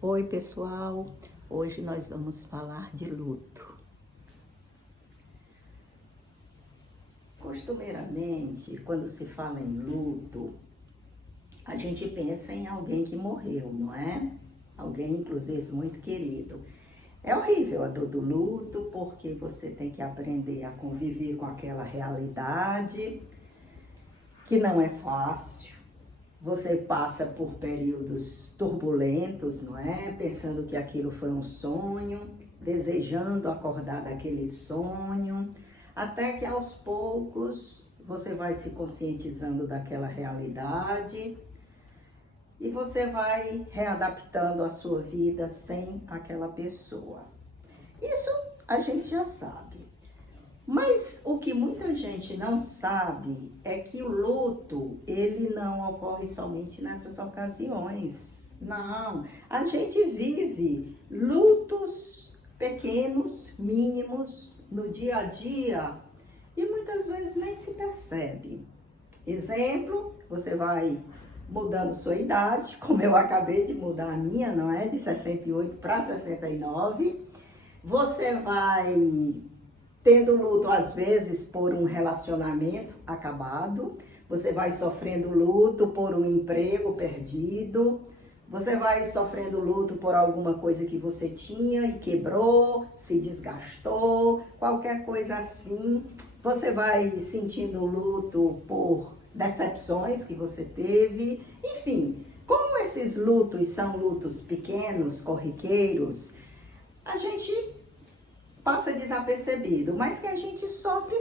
Oi, pessoal! Hoje nós vamos falar de luto. Costumeiramente, quando se fala em luto, a gente pensa em alguém que morreu, não é? Alguém, inclusive, muito querido. É horrível a dor do luto, porque você tem que aprender a conviver com aquela realidade, que não é fácil. Você passa por períodos turbulentos, não é? Pensando que aquilo foi um sonho, desejando acordar daquele sonho, até que aos poucos você vai se conscientizando daquela realidade e você vai readaptando a sua vida sem aquela pessoa. Isso a gente já sabe. Mas o que muita gente não sabe é que o luto, ele não ocorre somente nessas ocasiões. Não, a gente vive lutos pequenos, mínimos, no dia a dia e muitas vezes nem se percebe. Exemplo, você vai mudando sua idade, como eu acabei de mudar a minha, não é? De 68 para 69. Você vai tendo luto, às vezes, por um relacionamento acabado. Você vai sofrendo luto por um emprego perdido. Você vai sofrendo luto por alguma coisa que você tinha e quebrou, se desgastou, qualquer coisa assim. Você vai sentindo luto por decepções que você teve. Enfim, como esses lutos são lutos pequenos, corriqueiros, a gente passa desapercebido, mas que a gente sofre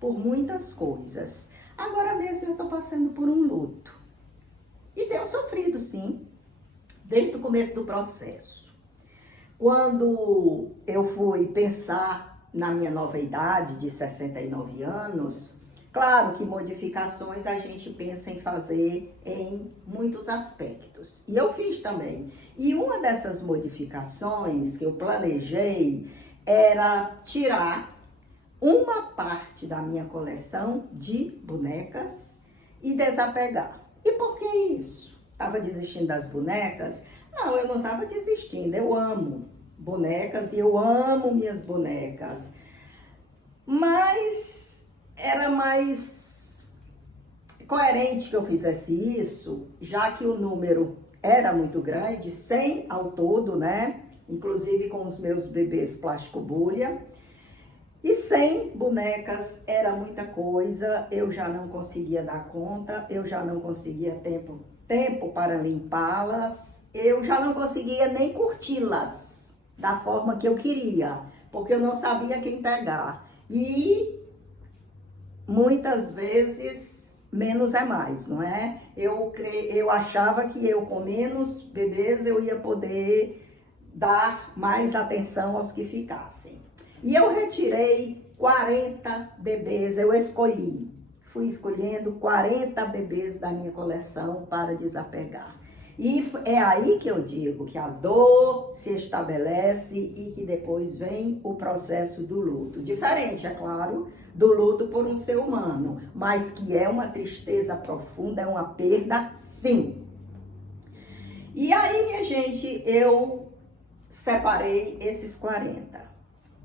por muitas coisas. Agora mesmo eu tô passando por um luto. E tenho sofrido, sim, desde o começo do processo. Quando eu fui pensar na minha nova idade de 69 anos, claro que modificações a gente pensa em fazer em muitos aspectos. E eu fiz também. E uma dessas modificações que eu planejei era tirar uma parte da minha coleção de bonecas e desapegar. E por que isso? Estava desistindo das bonecas? Não, eu não estava desistindo. Eu amo bonecas e eu amo minhas bonecas. Mas era mais coerente que eu fizesse isso, já que o número era muito grande, 100 ao todo, né? Inclusive com os meus bebês plástico bolha. E 100 bonecas era muita coisa, eu já não conseguia dar conta, eu já não conseguia tempo para limpá-las, eu já não conseguia nem curti-las da forma que eu queria, porque eu não sabia quem pegar. E muitas vezes menos é mais, não é? Eu achava que eu com menos bebês eu ia poder dar mais atenção aos que ficassem. E eu retirei 40 bebês, eu fui escolhendo 40 bebês da minha coleção para desapegar. E é aí que eu digo que a dor se estabelece e que depois vem o processo do luto. Diferente, é claro, do luto por um ser humano, mas que é uma tristeza profunda, é uma perda, sim. E aí, minha gente, eu separei esses 40.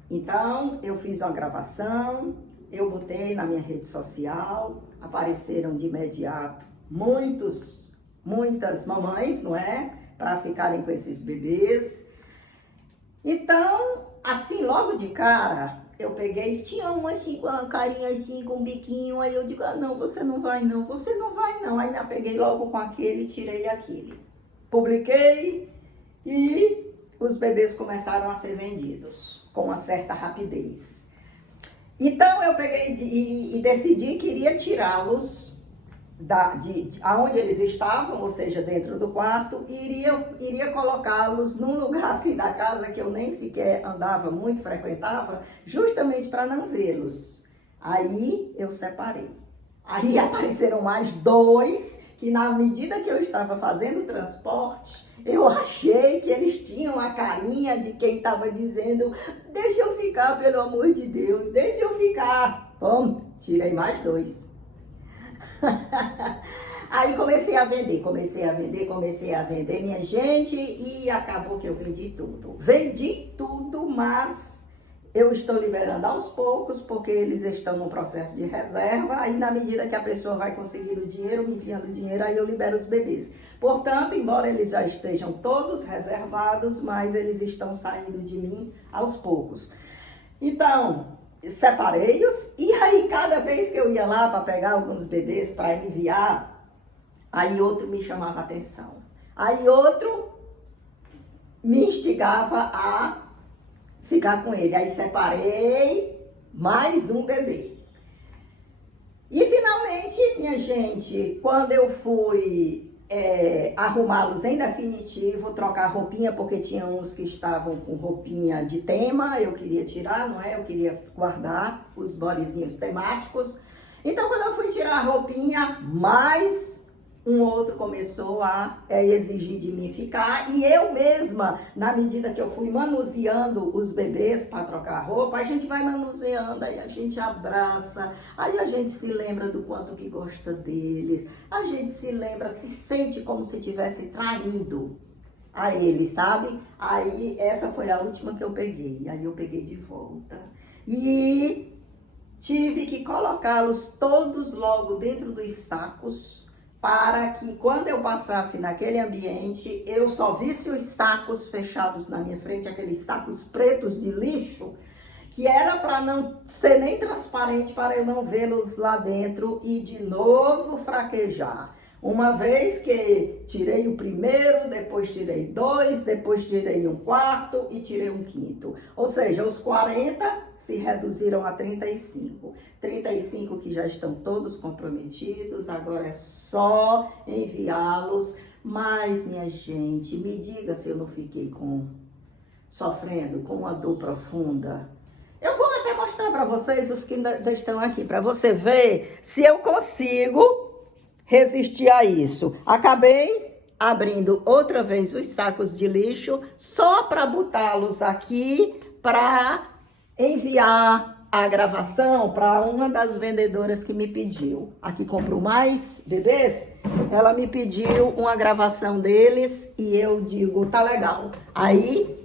Então, eu fiz uma gravação, eu botei na minha rede social, apareceram de imediato muitas mamães, não é? Para ficarem com esses bebês. Então, assim, logo de cara, eu peguei, tinha uma assim, com uma carinha assim, com um biquinho, aí eu digo, ah, não, você não vai não, você não vai não. Aí eu peguei logo com aquele e tirei aquele. Publiquei e os bebês começaram a ser vendidos com uma certa rapidez. Então eu peguei e decidi que iria tirá-los de aonde eles estavam, ou seja, dentro do quarto, e iria colocá-los num lugar assim da casa que eu nem sequer andava muito, frequentava, justamente para não vê-los. Aí eu separei. Aí apareceram mais 2, que na medida que eu estava fazendo o transporte, eu achei que eles tinham a carinha de quem estava dizendo, deixa eu ficar, pelo amor de Deus, deixa eu ficar. Bom, tirei mais 2. Aí comecei a vender, minha gente, e acabou que eu vendi tudo. Vendi tudo, mas eu estou liberando aos poucos, porque eles estão no processo de reserva, aí na medida que a pessoa vai conseguindo dinheiro, me enviando dinheiro, aí eu libero os bebês. Portanto, embora eles já estejam todos reservados, mas eles estão saindo de mim aos poucos. Então, separei-os, e aí cada vez que eu ia lá para pegar alguns bebês para enviar, aí outro me chamava a atenção. Aí outro me instigava a ficar com ele. Aí separei mais um bebê. E finalmente, minha gente, quando eu fui arrumá-los em definitivo, trocar roupinha, porque tinha uns que estavam com roupinha de tema, eu queria tirar, não é? Eu queria guardar os bodyzinhos temáticos. Então, quando eu fui tirar a roupinha, mais um outro começou a exigir de mim ficar, e eu mesma, na medida que eu fui manuseando os bebês para trocar roupa, a gente vai manuseando, aí a gente abraça, aí a gente se lembra do quanto que gosta deles, a gente se lembra, se sente como se estivesse traindo a eles, sabe? Aí essa foi a última que eu peguei, aí eu peguei de volta. E tive que colocá-los todos logo dentro dos sacos, para que quando eu passasse naquele ambiente, eu só visse os sacos fechados na minha frente, aqueles sacos pretos de lixo, que era para não ser nem transparente, para eu não vê-los lá dentro e de novo fraquejar. Uma vez que tirei o primeiro, depois tirei dois, depois tirei um quarto e tirei um quinto. Ou seja, os 40 se reduziram a 35. 35 que já estão todos comprometidos, agora é só enviá-los. Mas, minha gente, me diga se eu não fiquei sofrendo com uma dor profunda. Eu vou até mostrar para vocês os que ainda estão aqui, para você ver se eu consigo resistir a isso. Acabei abrindo outra vez os sacos de lixo só para botá-los aqui para enviar a gravação para uma das vendedoras que me pediu. Aqui comprou mais bebês, ela me pediu uma gravação deles e eu digo, tá legal. Aí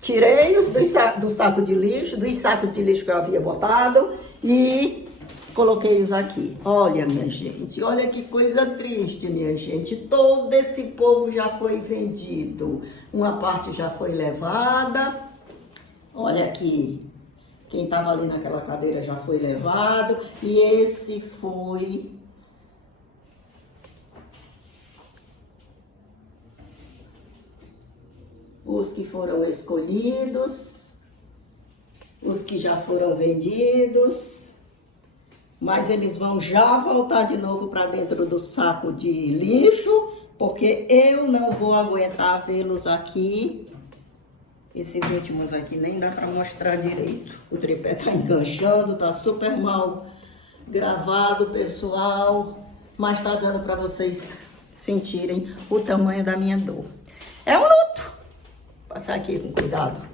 tirei-os do saco de lixo, dos sacos de lixo que eu havia botado e coloquei-os aqui. Olha, minha gente, olha que coisa triste, minha gente. Todo esse povo já foi vendido. Uma parte já foi levada. Olha aqui. Quem estava ali naquela cadeira já foi levado. E esse foi os que foram escolhidos, os que já foram vendidos. Mas eles vão já voltar de novo para dentro do saco de lixo, porque eu não vou aguentar vê-los aqui. Esses últimos aqui nem dá para mostrar direito. O tripé tá enganchando, tá super mal gravado, pessoal. Mas tá dando para vocês sentirem o tamanho da minha dor. É um luto. Vou passar aqui com cuidado.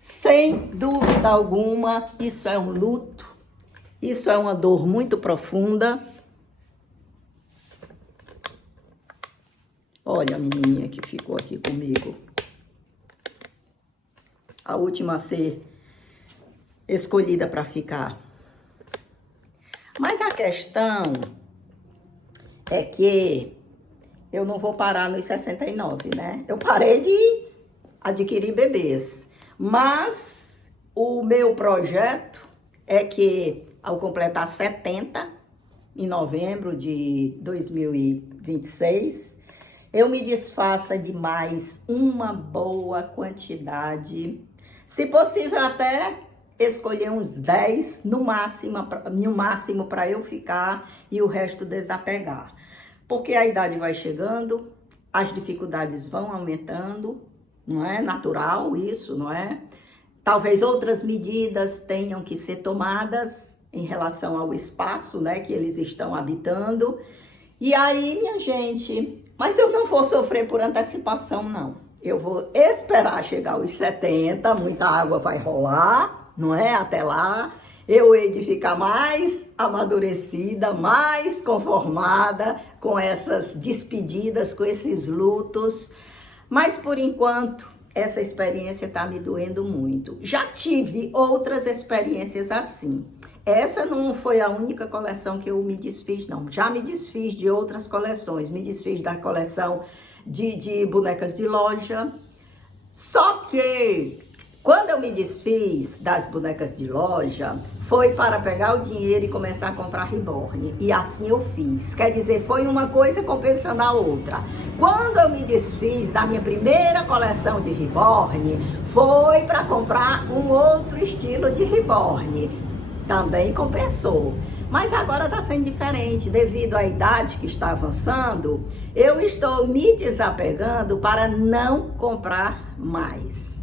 Sem dúvida alguma, isso é um luto. Isso é uma dor muito profunda. Olha a menininha que ficou aqui comigo. A última a ser escolhida para ficar. Mas a questão é que eu não vou parar nos 69, né? Eu parei de adquirir bebês. Mas o meu projeto é que ao completar 70, em novembro de 2026, eu me desfaça de mais uma boa quantidade. Se possível, até escolher uns 10 no máximo para eu ficar e o resto desapegar. Porque a idade vai chegando, as dificuldades vão aumentando, não é natural isso, não é? Talvez outras medidas tenham que ser tomadas em relação ao espaço, né, que eles estão habitando. E aí, minha gente, mas eu não vou sofrer por antecipação, não. Eu vou esperar chegar aos 70, muita água vai rolar, não é? Até lá. eu hei de ficar mais amadurecida, mais conformada com essas despedidas, com esses lutos. Mas por enquanto, essa experiência está me doendo muito. Já tive outras experiências assim. Essa não foi a única coleção que eu me desfiz, não. Já me desfiz de outras coleções. Me desfiz da coleção de bonecas de loja. Só que quando eu me desfiz das bonecas de loja, foi para pegar o dinheiro e começar a comprar reborn. E assim eu fiz. Quer dizer, foi uma coisa compensando a outra. Quando eu me desfiz da minha primeira coleção de reborn, foi para comprar um outro estilo de reborn. Também compensou. Mas agora está sendo diferente. Devido à idade que está avançando, eu estou me desapegando para não comprar mais.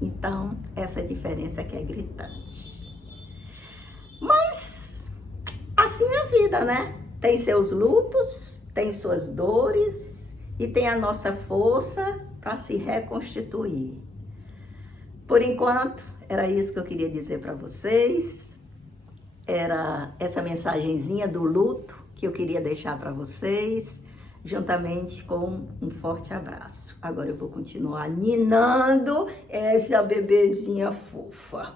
Então, essa diferença que é gritante. Mas, assim é a vida, né? Tem seus lutos, tem suas dores e tem a nossa força para se reconstituir. Por enquanto, era isso que eu queria dizer para vocês. Era essa mensagenzinha do luto que eu queria deixar para vocês, juntamente com um forte abraço. Agora eu vou continuar ninando essa bebezinha fofa.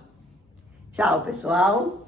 Tchau, pessoal!